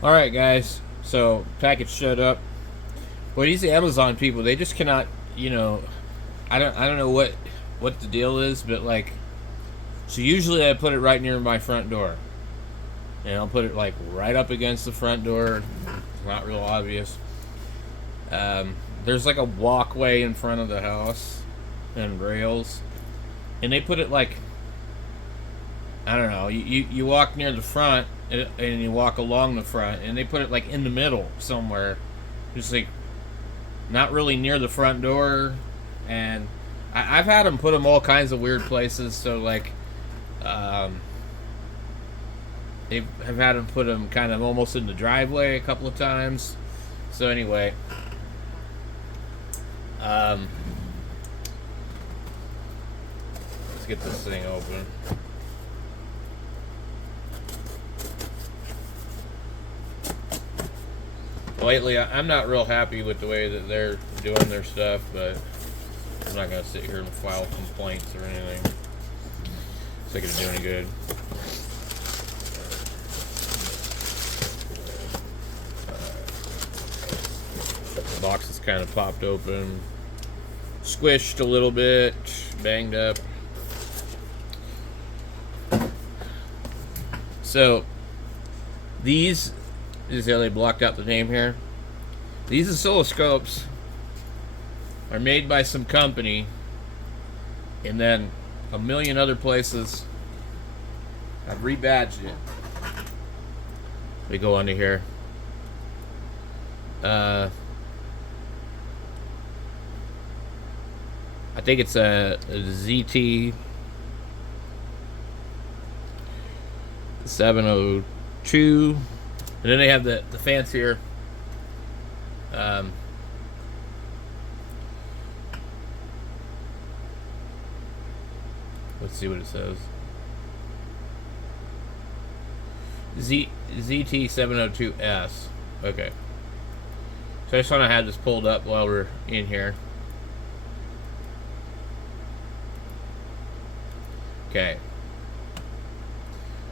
Alright guys, so package showed up. Well, these Amazon people, they just cannot, you know, I don't know what the deal is, but like, so usually I put it right near my front door. And I'll put it like right up against the front door. It's not real obvious. There's like a walkway in front of the house and rails. And they put it like, I don't know, you walk near the front and you walk along the front, and they put it like in the middle somewhere. Just like not really near the front door. And I've had them put them all kinds of weird places. So like, um, they have had them put them kind of almost in the driveway a couple of times. So anyway, um, let's get this thing open. Lately, I'm not real happy with the way that they're doing their stuff, but I'm not gonna sit here and file complaints or anything. It's not gonna do any good. The box is kind of popped open, squished a little bit, banged up. So these is how they blocked out the name here. These oscilloscopes are made by some company, and then a million other places have rebadged it. We go under here. I think it's a ZT-702, and then they have the fancier. Let's see what it says. ZT-702S. Okay. So I just want to have this pulled up while we're in here. Okay.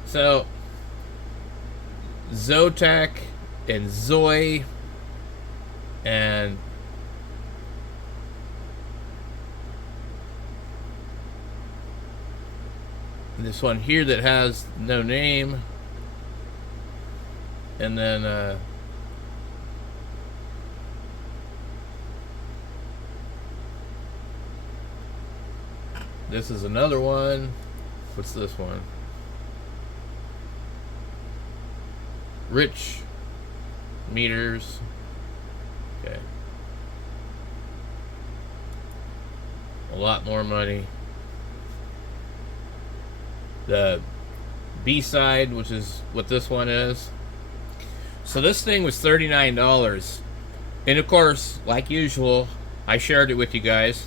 So Zotac and Zoe and this one here that has no name, and then this is another one. What's this one? Rich meters. Okay. A lot more money. The B-side, which is what this one is. So this thing was $39. And of course, like usual, I shared it with you guys.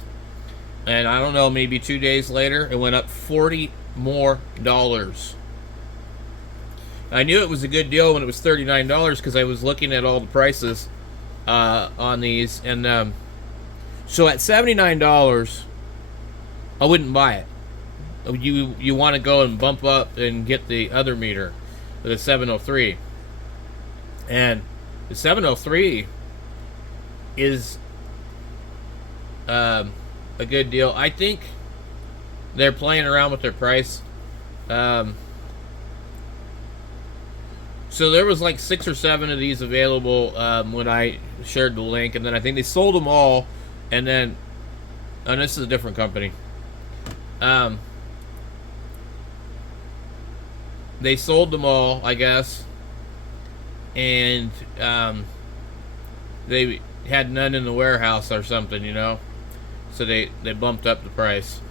And I don't know, maybe 2 days later, it went up $40 more. I knew it was a good deal when it was $39 because I was looking at all the prices on these. And so at $79, I wouldn't buy it. You want to go and bump up and get the other meter, the 703. And the 703 is a good deal. I think they're playing around with their price. So there was like 6 or 7 of these available when I shared the link, and then I think they sold them all. And then, and this is a different company. They sold them all, I guess, and they had none in the warehouse or something, you know. So they bumped up the price.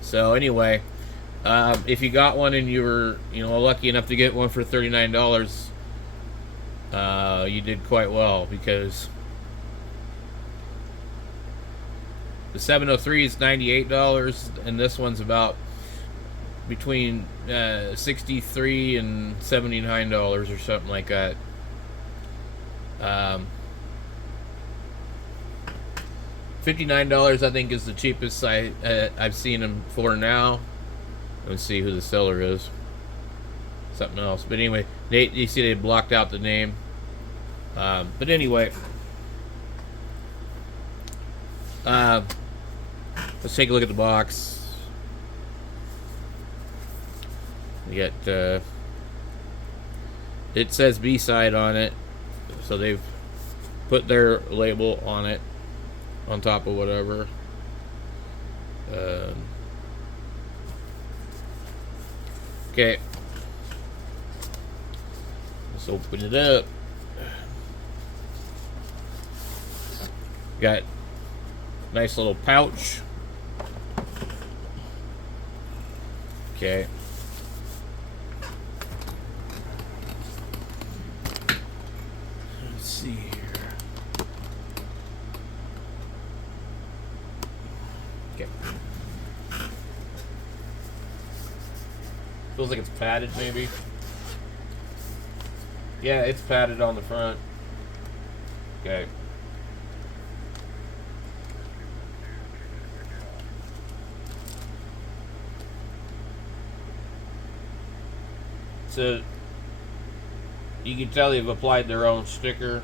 So anyway, if you got one and you were, lucky enough to get one for $39, you did quite well, because the 703 is $98, and this one's about between $63 and $79 or something like that. $59, I think, is the cheapest I've seen them for now. Let's see who the seller is. Something else. But anyway, you see they blocked out the name. But anyway, let's take a look at the box. We got, it says B-side on it, so they've put their label on it, on top of whatever. Okay. Let's open it up. Got nice little pouch. Okay. Let's see here. Okay. Feels like it's padded, maybe. Yeah, it's padded on the front. Okay. So you can tell they've applied their own sticker.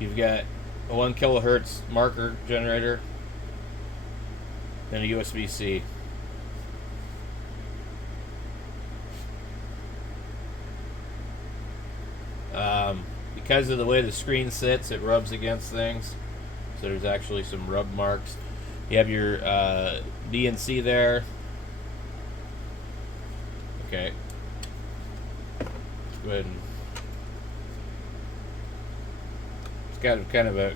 You've got a 1 kilohertz marker generator and a USB-C. Because of the way the screen sits, it rubs against things. So there's actually some rub marks. You have your DNC there. Okay. Let's go ahead and... It's got kind of a...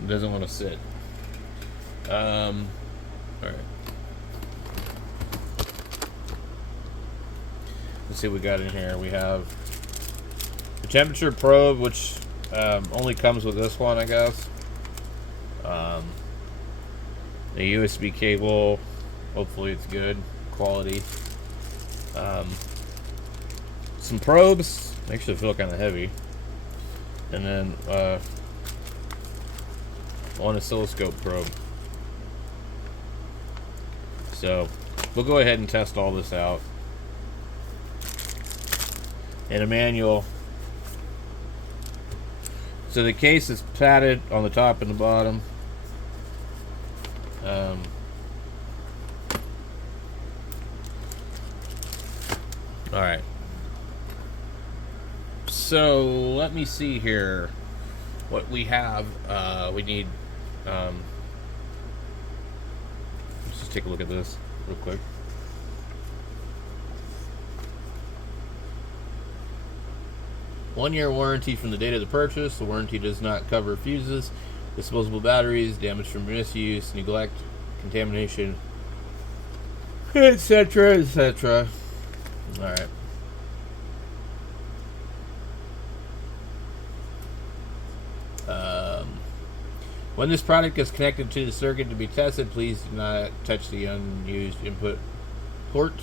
It doesn't want to sit. Alright. Let's see what we got in here. We have the temperature probe, which only comes with this one, I guess. The USB cable. Hopefully it's good quality. Some probes. Actually feel kind of heavy. And then one oscilloscope probe. So we'll go ahead and test all this out. And a manual. So the case is padded on the top and the bottom. Alright. So let me see here what we have. We need let's just take a look at this real quick. One-year warranty from the date of the purchase. The warranty does not cover fuses, disposable batteries, damage from misuse, neglect, contamination, etc., etc. Alright. When this product is connected to the circuit to be tested, please do not touch the unused input port.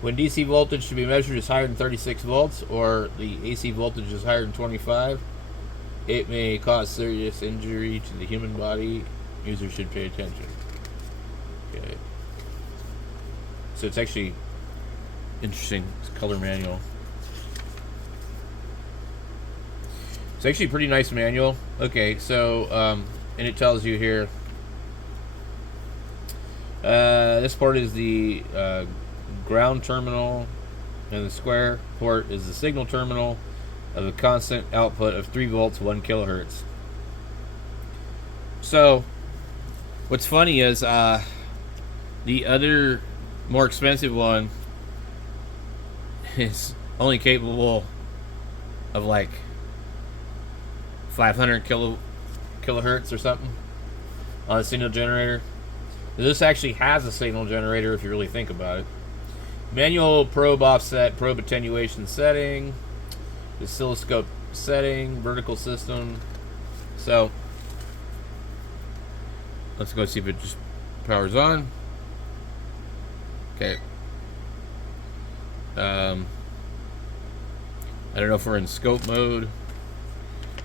When DC voltage to be measured is higher than 36 volts or the AC voltage is higher than 25, it may cause serious injury to the human body. Users should pay attention. Okay. So it's actually interesting. It's a color manual. It's actually a pretty nice manual. Okay, so and it tells you here. This port is the ground terminal, and the square port is the signal terminal of a constant output of 3 volts, 1 kilohertz. So, what's funny is the other more expensive one is only capable of like 500 kilohertz or something on a signal generator. This actually has a signal generator if you really think about it. Manual probe offset, probe attenuation setting, oscilloscope setting, vertical system. So let's go see if it just powers on. Okay. I don't know if we're in scope mode.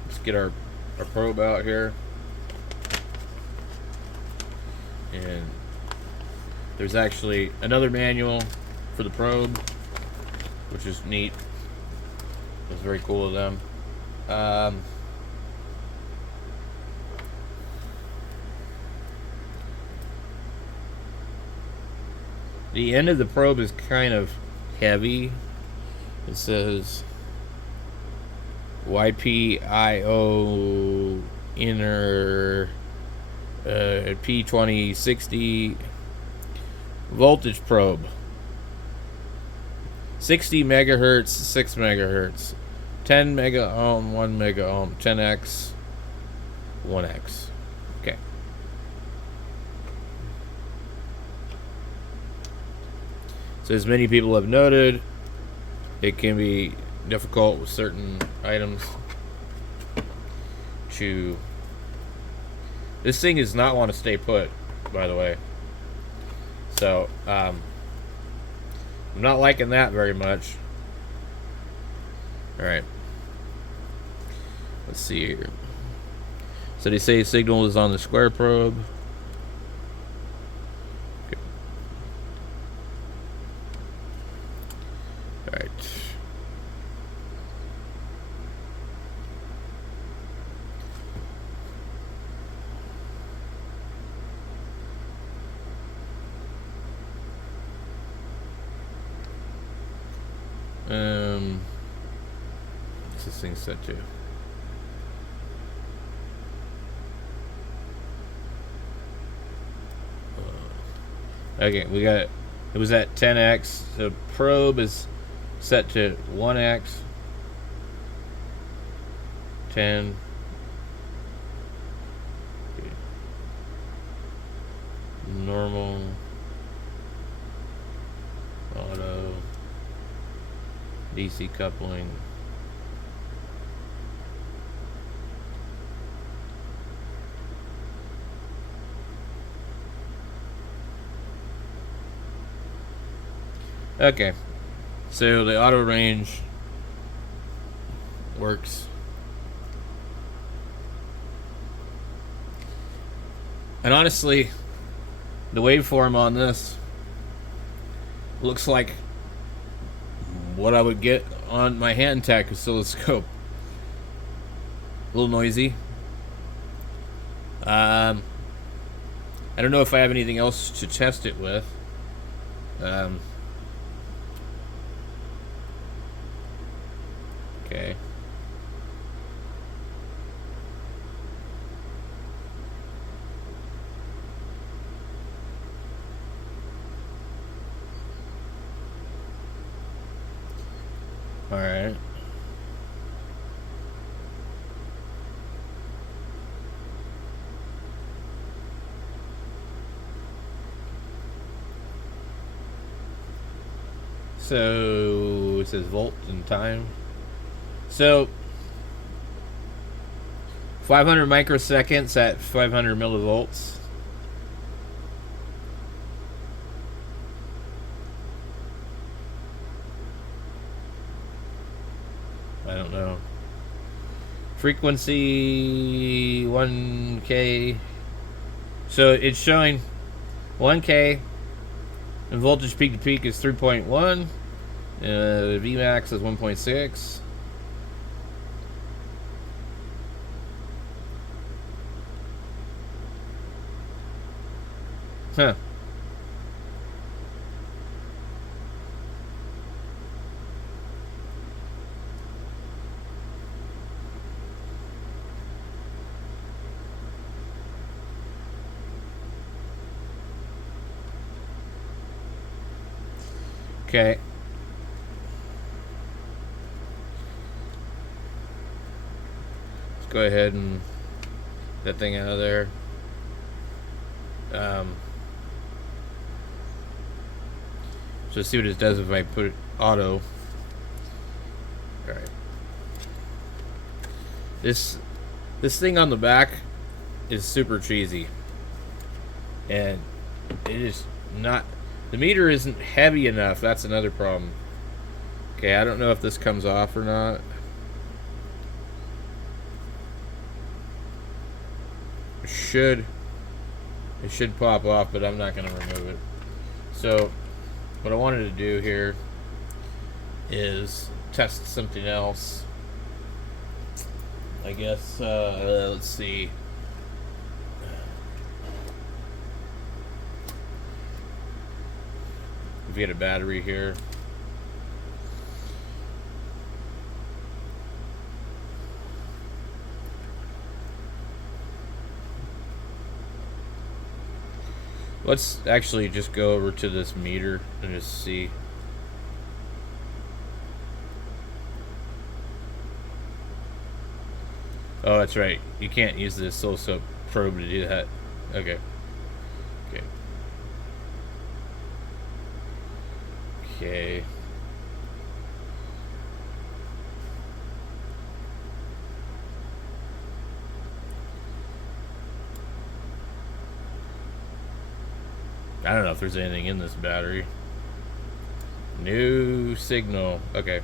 Let's get our probe out here. And there's actually another manual for the probe, which is neat. It's very cool of them. The end of the probe is kind of heavy. It says YPIO inner P2060 voltage probe. 60 megahertz, 6 megahertz, 10 mega ohm, 1 mega ohm, 10x, 1x. Okay. So as many people have noted, it can be difficult with certain items to... This thing does not want to stay put, by the way. So, I'm not liking that very much. Alright. Let's see here. So they say signal is on the square probe. Okay. Alright. What's this thing set to? Okay, we got it. It was at 10x. The probe is set to 1x. 10. Okay. Normal. Auto. DC coupling. Okay, so the auto range works. And honestly, the waveform on this looks like what I would get on my hand tack oscilloscope. A little noisy. I don't know if I have anything else to test it with. Okay. All right. So it says volt and time. So 500 microseconds at 500 millivolts. I don't know. Frequency 1K. So it's showing 1K and voltage peak to peak is 3.1. Vmax is 1.6. Huh. Okay. Let's go ahead and get that thing out of there. So let's see what it does if I put it auto. Alright. This thing on the back is super cheesy. And it is not... The meter isn't heavy enough. That's another problem. Okay, I don't know if this comes off or not. It should pop off, but I'm not going to remove it. So what I wanted to do here is test something else. I guess, let's see. We get a battery here. Let's actually just go over to this meter and just see. Oh, that's right. You can't use the oscilloscope probe to do that. Okay. Okay. Okay. I don't know if there's anything in this battery. New signal. Okay.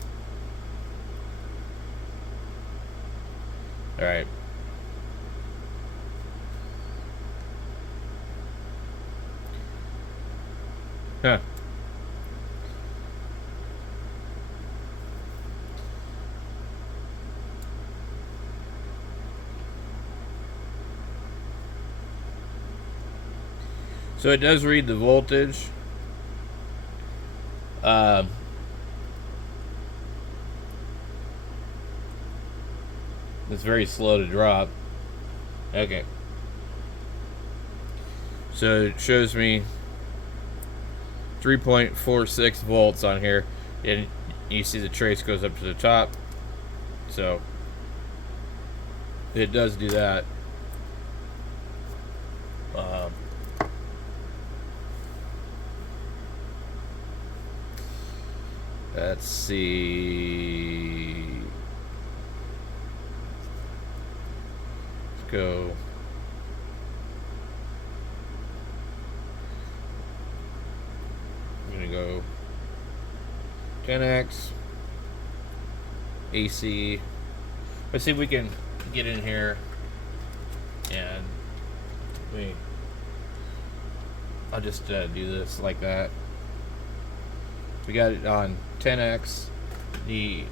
Alright. Huh. So it does read the voltage. It's very slow to drop. Okay. So it shows me 3.46 volts on here, and you see the trace goes up to the top. So it does do that. Let's see. Let's go. I'm gonna go 10x AC. Let's see if we can get in here and I'll just do this like that. We got it on 10x. The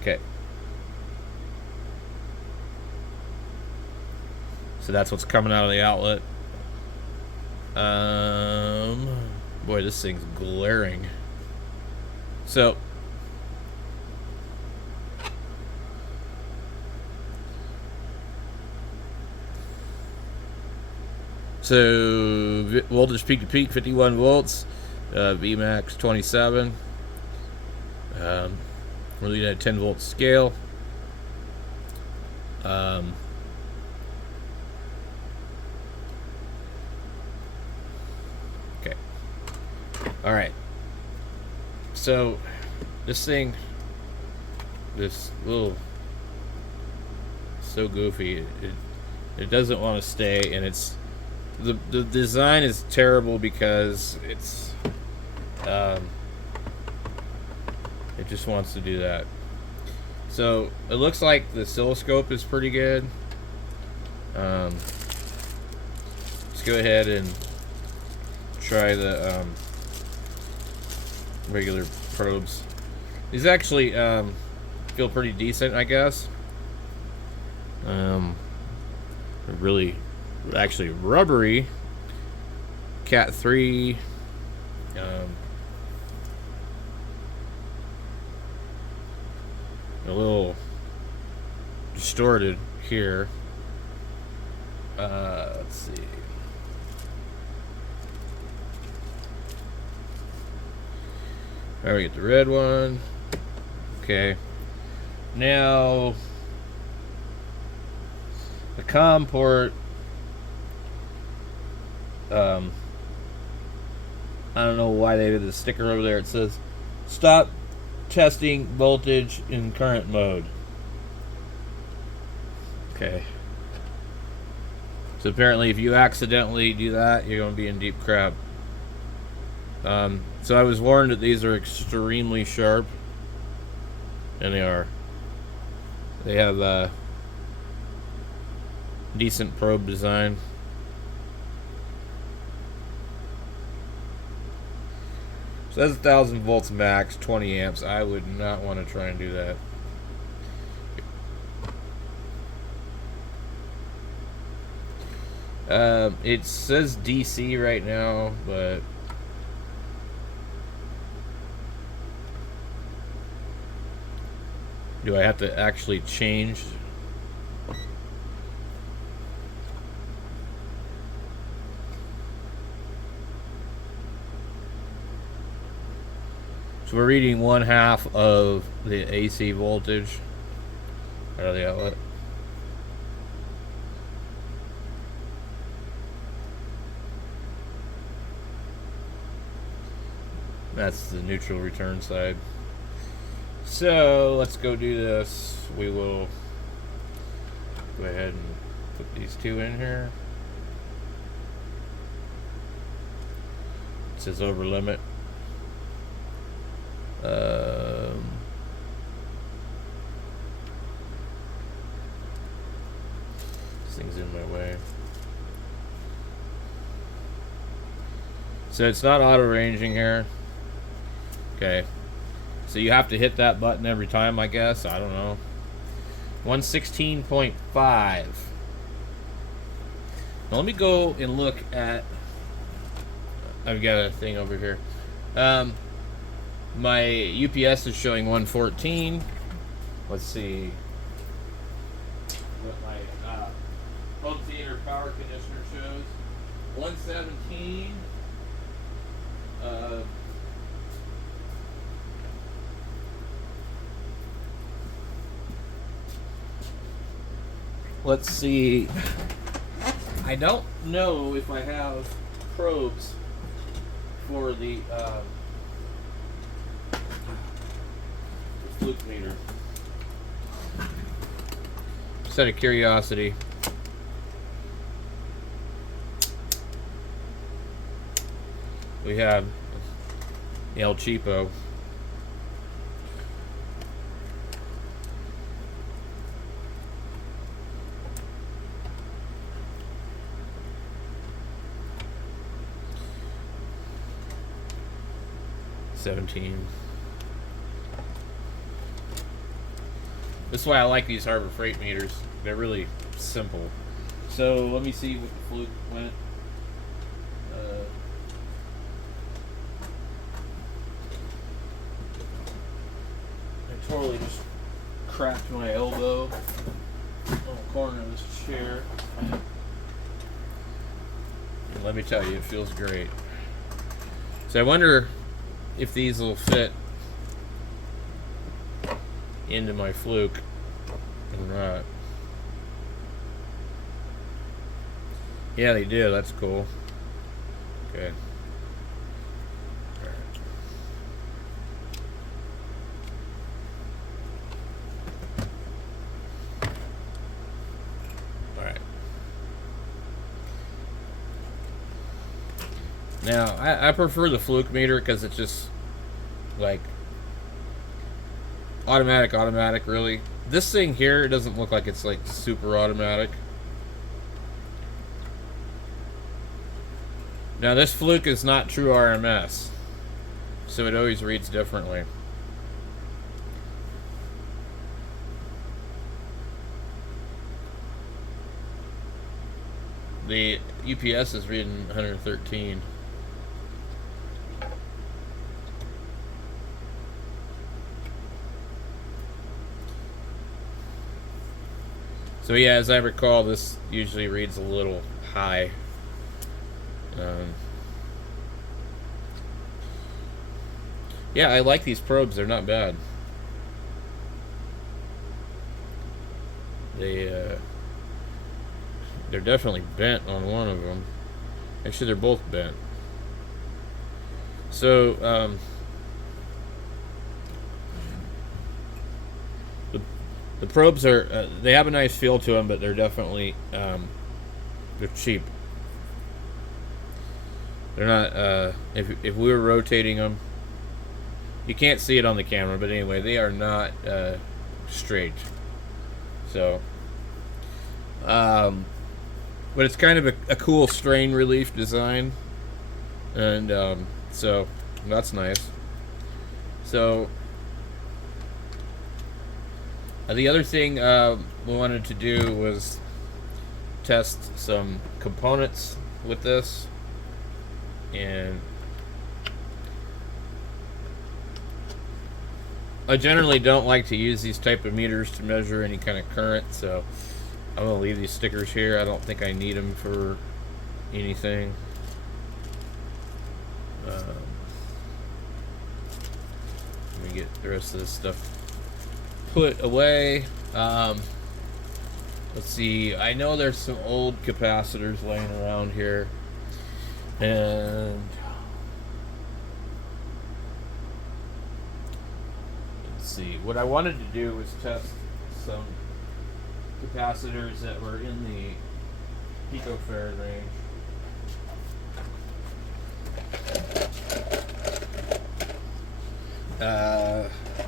okay. So that's what's coming out of the outlet. Boy, this thing's glaring. So voltage peak to peak 51 volts, Vmax 27. We're looking at a 10 volt scale. Okay. All right. So this thing, this little, so goofy. It doesn't want to stay, and it's the design is terrible because it's it just wants to do that. So it looks like the oscilloscope is pretty good. Let's go ahead and try the regular probes. These actually feel pretty decent, I guess. Really, actually rubbery. Cat 3. A little distorted here. Let's see. There we get the red one. Okay. Now the COM port. I don't know why they did the sticker over there. It says stop testing voltage in current mode. Okay. So apparently if you accidentally do that, you're going to be in deep crap. So I was warned that these are extremely sharp, and they are. They have a decent probe design. So that's 1,000 volts max, 20 amps. I would not want to try and do that. It says DC right now, but do I have to actually change? So we're reading 1/2 of the AC voltage out of the outlet. That's the neutral return side. So let's go do this. We will go ahead and put these two in here. It says over limit. This thing's in my way. So it's not auto ranging here. Okay. So you have to hit that button every time, I guess. I don't know. 116.5. Now let me go and look at... I've got a thing over here. My UPS is showing 114. Let's see what my home theater power conditioner shows. 117. Let's see. I don't know if I have probes for the fluke meter. Just out of curiosity. We have El Cheapo. $17. That's why I like these Harbor Freight meters. They're really simple. So let me see what the fluke went. I totally just cracked my elbow on the corner of this chair. And let me tell you, it feels great. So I wonder if these will fit into my fluke or not. Yeah, they do. That's cool. Okay. Alright. Now, I prefer the fluke meter because it's just like automatic really. This thing here doesn't look like it's like super automatic. Now this fluke is not true RMS, so it always reads differently. The UPS is reading 113. So yeah, as I recall, this usually reads a little high. Yeah, I like these probes. They're not bad. They're definitely bent on one of them. Actually, they're both bent. So the probes are they have a nice feel to them, but they're definitely they're cheap. They're not. If we were rotating them, you can't see it on the camera, but anyway, they are not straight. So, but it's kind of a cool strain relief design, and so that's nice. So the other thing we wanted to do was test some components with this, and I generally don't like to use these type of meters to measure any kind of current, so I'm going to leave these stickers here. I don't think I need them for anything. Let me get the rest of this stuff put away. Let's see. I know there's some old capacitors laying around here, and let's see. What I wanted to do was test some capacitors that were in the picofarad range.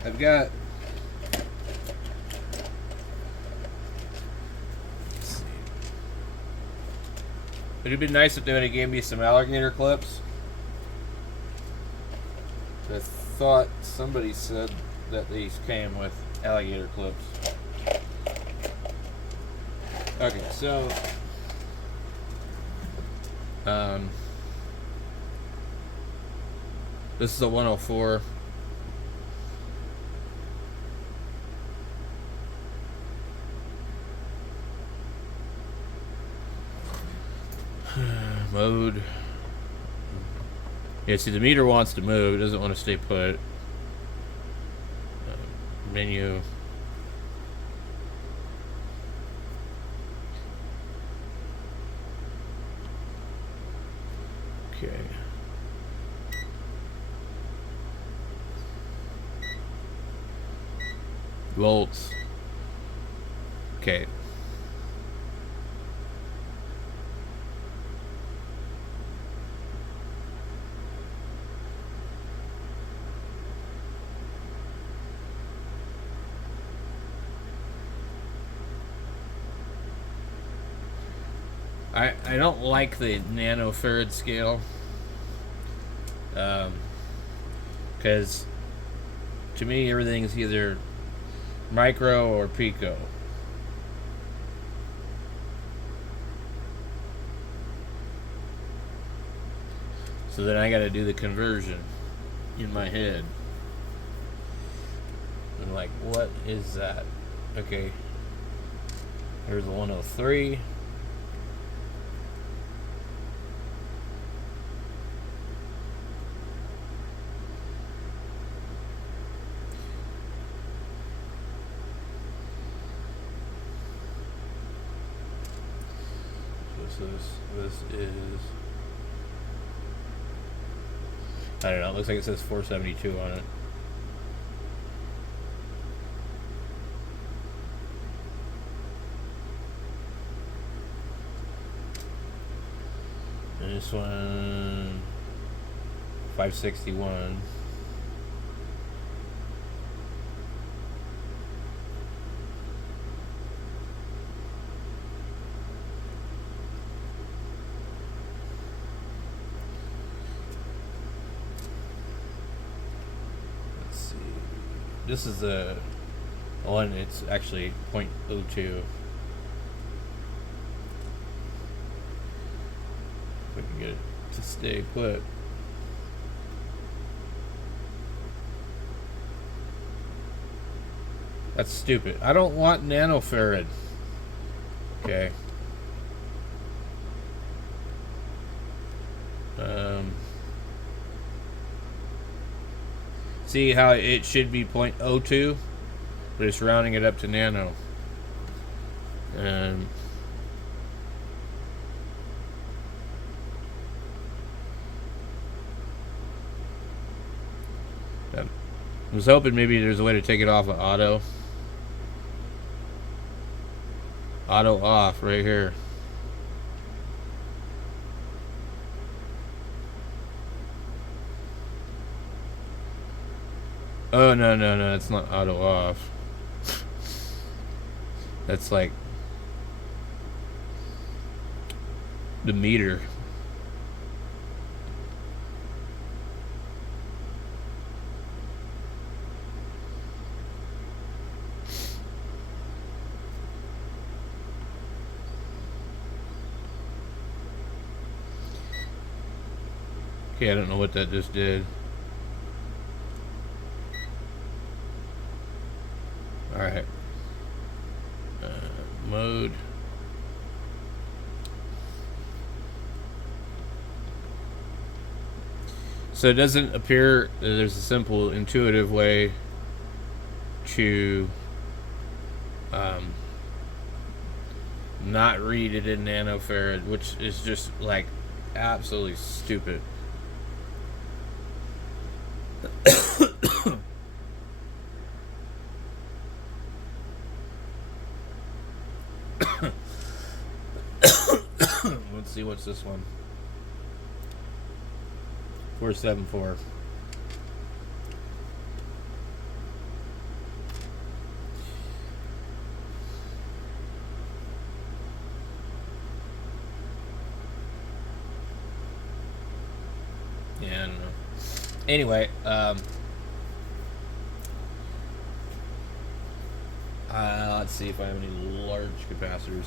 I've got. Let's see. It would be nice if they would have gave me some alligator clips. I thought somebody said that these came with alligator clips. Okay, so this is a 104. Mode. Yeah, see, the meter wants to move. It doesn't want to stay put. Menu. Okay. Volts. Okay. I don't like the nanofarad scale, because to me everything is either micro or pico. So then I got to do the conversion in my head. I'm like, what is that? Okay, there's a 103. This is, I don't know, it looks like it says 472 on it. And this one 561. This is the one, it's actually 0.02. If we can get it to stay put. That's stupid. I don't want nanofarad. Okay. See how it should be 0.02, but it's rounding it up to nano. And I was hoping maybe there's a way to take it off of auto. Auto off right here. Oh, no, no, no, it's not auto off. That's like the meter. Okay, I don't know what that just did. Alright. Mode. So it doesn't appear that there's a simple, intuitive way to not read it in nanofarad, which is just like absolutely stupid. Let's see, what's this one? 474. Yeah, I don't know. Anyway, let's see if I have any large capacitors.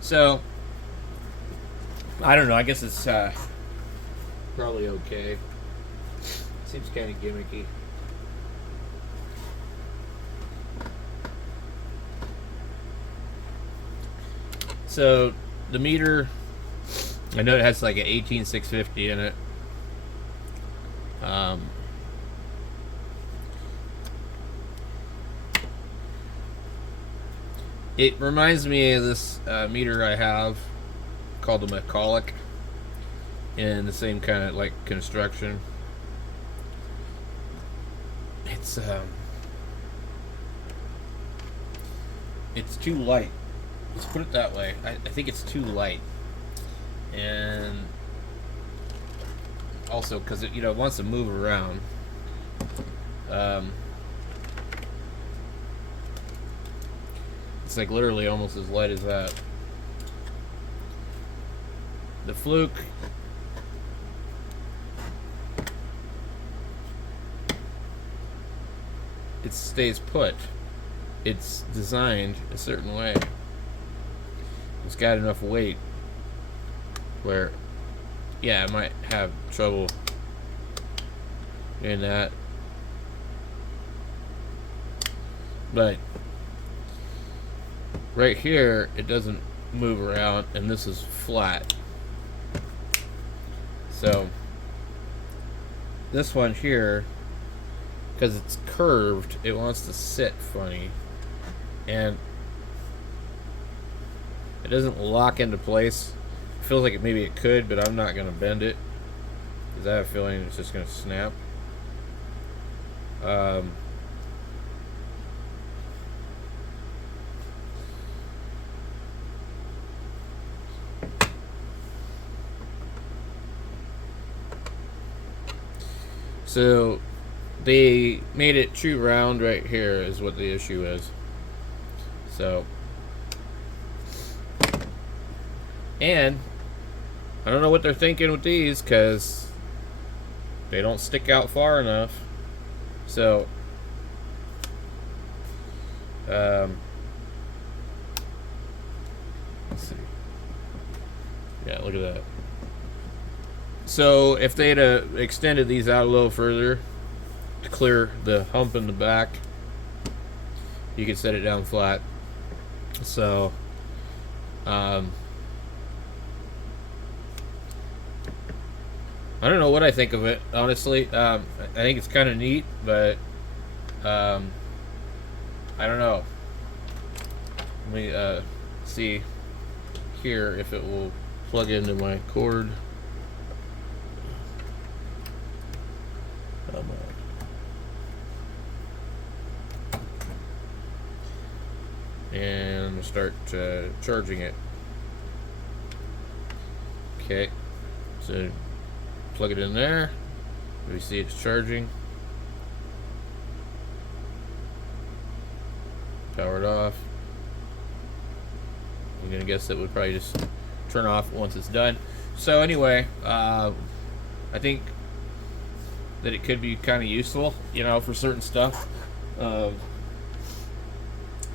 So, I don't know. I guess it's probably okay. Seems kind of gimmicky. So, the meter, I know it has like an 18650 in it. It reminds me of this meter I have called the McCulloch, in the same kind of like construction. It's too light. Let's put it that way. I think it's too light, and also because it wants to move around. It's like literally almost as light as that. The Fluke, it stays put. It's designed a certain way. It's got enough weight where, yeah, I might have trouble doing that, but right here it doesn't move around, and this is flat. So this one here, because it's curved, it wants to sit funny, and it doesn't lock into place. It feels like maybe it could, but I'm not going to bend it because I have a feeling it's just going to snap. So they made it too round right here is what the issue is. So, and I don't know what they're thinking with these, because they don't stick out far enough. So let's see. Yeah, look at that. So if they'd extended these out a little further to clear the hump in the back, you could set it down flat. So I don't know what I think of it, honestly. I think it's kind of neat, but I don't know. Let me see here if it will plug into my cord. And start charging it. Okay, so plug it in there. We see it's charging. Powered off. I'm gonna guess that would probably just turn off once it's done. So anyway, I think that it could be kind of useful, you know, for certain stuff.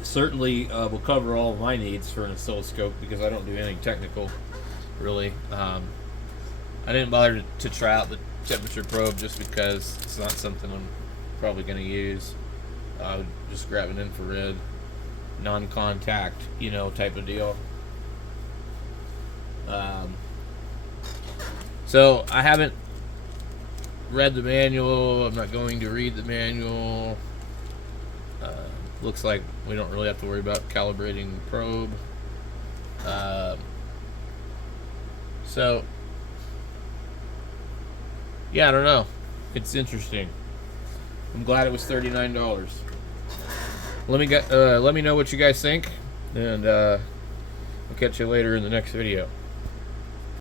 Certainly will cover all of my needs for an oscilloscope because I don't do anything technical, really. I didn't bother to try out the temperature probe just because it's not something I'm probably going to use. I would just grab an infrared, non-contact, you know, type of deal. So I haven't read the manual. I'm not going to read the manual. Looks like we don't really have to worry about calibrating the probe. So yeah, I don't know. It's interesting. I'm glad it was $39. Let me know what you guys think, and I'll catch you later in the next video.